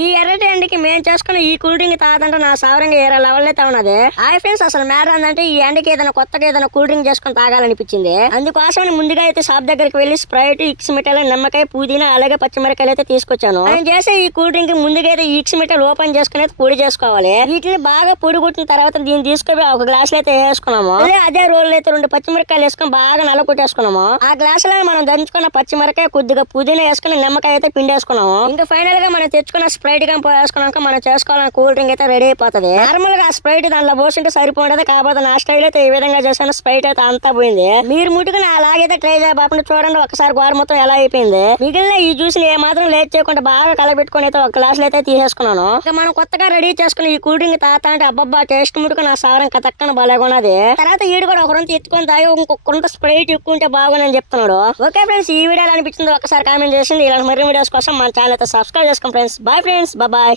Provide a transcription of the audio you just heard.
ఈ ఎర్రటి ఎండకి మేము చేసుకున్న ఈ కూల్ డ్రింక్ తాగదంటే నా సావరంగా ఏరా లెవెల్ అయితే ఉన్నది. హాయ్ ఫ్రెండ్స్, అసలు మ్యాటర్ ఏంటంటే ఈ ఎండకి ఏదైనా కొత్తగా ఏదైనా కూల్ డ్రింక్ చేసుకుని తాగాలనిపించింది. అందుకోసం ముందుగా అయితే షాప్ దగ్గరికి వెళ్లి స్ప్రైట్, ఇక్స్ మిఠాయిలు, నిమ్మకాయ, పుదీనా అలాగే పచ్చిమిరకాయలు అయితే తీసుకొచ్చాను. నేను చేసే ఈ కూల్ డ్రింక్ ముందుగా అయితే ఇక్స్ మిఠాయిలు ఓపెన్ చేసుకుని అయితే పొడి చేసుకోవాలి. వీటిని బాగా పొడి కొట్టిన తర్వాత దీన్ని తీసుకొని ఒక గ్లాస్ లో అయితే వేసుకున్నాము. అదే రోల్ అయితే 2 పచ్చిమిరకాయలు వేసుకొని బాగా నల్ల కొట్టేసుకున్నాము. ఆ గ్లాస్ లో మనం దంచుకున్న పచ్చిమిరకాయ, కొద్దిగా పుదీనా వేసుకుని నిమ్మకాయ అయితే పిండేసుకున్నాము. ఇంకా ఫైనల్ గా మనం తెచ్చుకున్న స్ప్రైట్ గా వేసుకున్నాక మనం చేసుకోవాలని కూల్ డ్రింక్ అయితే రెడీ అయిపోతుంది. నార్మల్ గా స్ప్రైట్ దాంట్లో పోసింటే సరిపోతుంది. కాకపోతే నా స్టైల్ అయితే ఈ విధంగా చేశాను. స్ప్రైట్ అయితే అంతా పోయింది. మీరు ముట్టుకుని అలాగైతే ట్రై చేయబాకుండా చూడండి ఒకసారి గోర మొత్తం ఎలా అయిపోయింది. మిగిలిన ఈ జ్యూస్ ని ఏ మాత్రం లేట్ చేయకుండా బాగా కలబెట్టుకుని అయితే ఒక గ్లాస్ లో అయితే తీసేసుకున్నాను. ఇంకా మనం కొత్తగా రెడీ చేసుకుని ఈ కూల్ డ్రింక్ తాత అంటే అబ్బబ్బా టేస్ట్ ముట్టుకుని నా సారం కతక్కన బాగున్నది. తర్వాత ఈడు కూడా ఒక రొంత ఎత్తుకొని తాగి ఇంకొక స్ప్రైట్ ఎక్కువ ఉంటే బాగుందని చెప్తున్నాడు. ఓకే ఫ్రెండ్స్, ఈ వీడియో అనిపించింది ఒకసారి కామెంట్ చేసింది. ఇలాంటి మరిన్ని వీడియోస్ కోసం మన ఛానల్ అయితే సబ్స్క్రైబ్ చేసుకోండి ఫ్రెండ్స్. Bye friends, bye.